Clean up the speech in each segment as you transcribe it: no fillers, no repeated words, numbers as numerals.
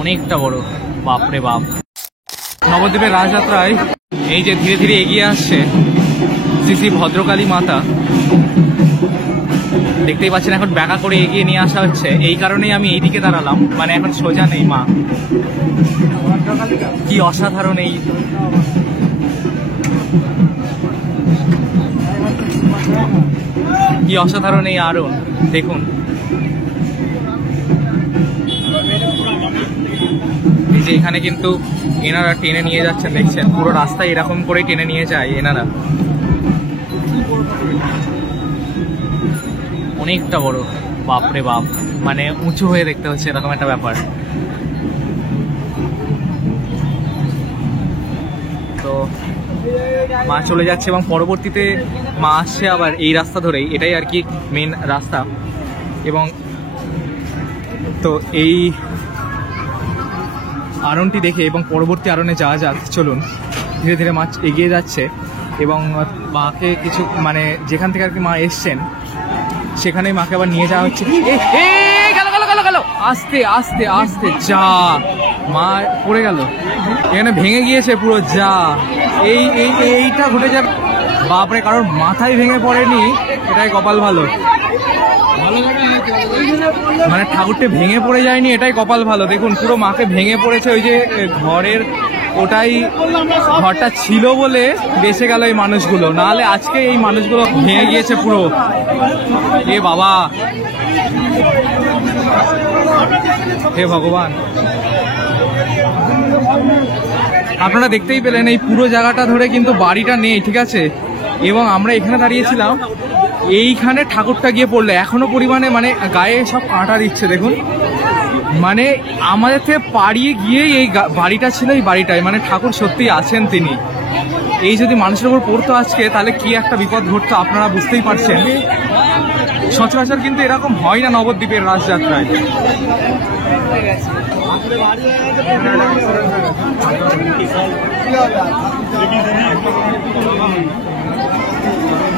অনেকটা বড়, বাপরে বাপ। নবদ্বীপের রাজযাত্রায় এই যে ধীরে ধীরে এগিয়ে আসছে শ্রী শ্রী ভদ্রকালী মাতা, দেখতেই পাচ্ছেন এখন ব্যাকা করে এগিয়ে নিয়ে আসা হচ্ছে। এই কারণেই আমি এইদিকে দাঁড়ালাম, মানে এখন সোজা নেই মা। কি অসাধারণ এই আরোহণ, দেখুন। এই যে এখানে কিন্তু এনারা টেনে নিয়ে যাচ্ছেন, দেখছেন পুরো রাস্তায় এরকম করে টেনে নিয়ে যায় এনারা। অনেকটা বড়, বাপরে বাপ, মানে উঁচু হয়ে দেখতে হচ্ছে এরকম একটা ব্যাপার। তো মা চলে যাচ্ছে এবং পরবর্তীতে মা আসছে আবার এই রাস্তা ধরেই, এটাই আর কি মেন রাস্তা। এবং তো এই আরোহণটি দেখে এবং পরবর্তী আরোহণে যাওয়া যাক, চলুন। ধীরে ধীরে মা এগিয়ে যাচ্ছে এবং মাকে কিছু মানে যেখান থেকে আর কি মা এসছেন সেখানেই মাকে আবার নিয়ে যাওয়া হচ্ছে। আস্তে আস্তে আস্তে, যা মা পড়ে গেল, এখানে ভেঙে গিয়েছে পুরো, যা এইটা ঘটে যাবে। বাপরে, কারোর মাথায় ভেঙে পড়েনি, এটাই কপাল ভালো। মানে ঠাকুরটা ভেঙে পড়ে যায়নি, এটাই কপাল ভালো। দেখুন পুরো মাকে ভেঙে পড়েছে, ওই যে ঘরের ওটাই ঘরটা ছিল বলে বেঁচে গেল এই মানুষগুলো, নাহলে আজকে এই মানুষগুলো ভেঙে গিয়েছে পুরো। এ বাবা, হে ভগবান। আপনারা দেখতেই পেলেন এই পুরো জায়গাটা ধরে কিন্তু বাড়িটা নেই, ঠিক আছে। এবং আমরা এখানে দাঁড়িয়েছিলাম, এইখানে ঠাকুরটা গিয়ে পড়লো, এখনো পরিমাণে মানে গায়ে সব কাঁটা দিচ্ছে। দেখুন মানে আমাদের থেকে পাড়িয়ে গিয়েই এই বাড়িটা ছিল, এই বাড়িটায় মানে ঠাকুর সত্যিই আছেন তিনি। এই যদি মানুষের উপর পড়তো আজকে, তাহলে কি একটা বিপদ ঘটতো আপনারা বুঝতেই পারছেন। সচরাচর কিন্তু এরকম হয় না নবদ্বীপের রাজযাত্রায়।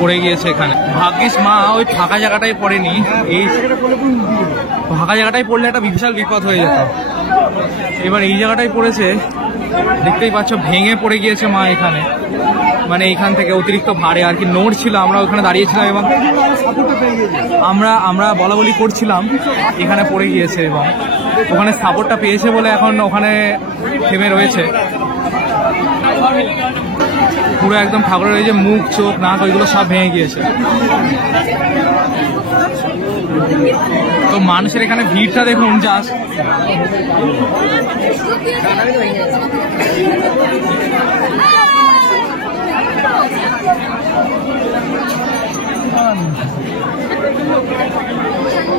পড়ে গিয়েছে এখানে, ভাগ্যিস মা ওই ফাঁকা জায়গাটাই পড়েনি। এই ফাঁকা জায়গাটাই পড়লে একটা বিশাল বিপদ হয়ে যেত। এবার এই জায়গাটাই পড়েছে, দেখতেই পাচ্ছ ভেঙে পড়ে গিয়েছে মা এখানে। মানে এইখান থেকে অতিরিক্ত ভারে আর কি নোট ছিল, আমরা ওখানে দাঁড়িয়েছিলাম এবং আমরা বলা বলি করছিলাম, এখানে পড়ে গিয়েছে এবং ওখানে সাপোর্টটা পেয়েছে বলে এখন ওখানে থেমে রয়েছে। পুরো একদম ঠাকুরের ওই যে মুখ, চোখ, নাক, ওইগুলো সব ভেঙে গিয়েছে। তো মানুষের এখানে ভিড়টা দেখুন জাস্ট।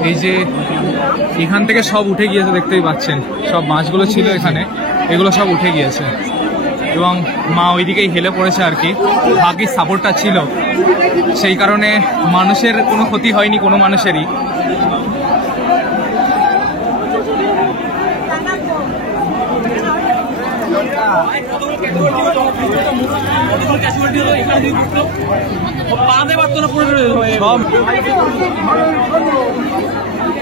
এই যে এখান থেকে সব উঠে গিয়েছে, দেখতেই পাচ্ছেন সব মাছগুলো ছিল এখানে, এগুলো সব উঠে গিয়েছে এবং মা ওইদিকেই হেলে পড়েছে আর কি। ভাগ্যিস সাপোর্টটা ছিল, সেই কারণে মানুষের কোনো ক্ষতি হয়নি, কোনো মানুষেরই। সব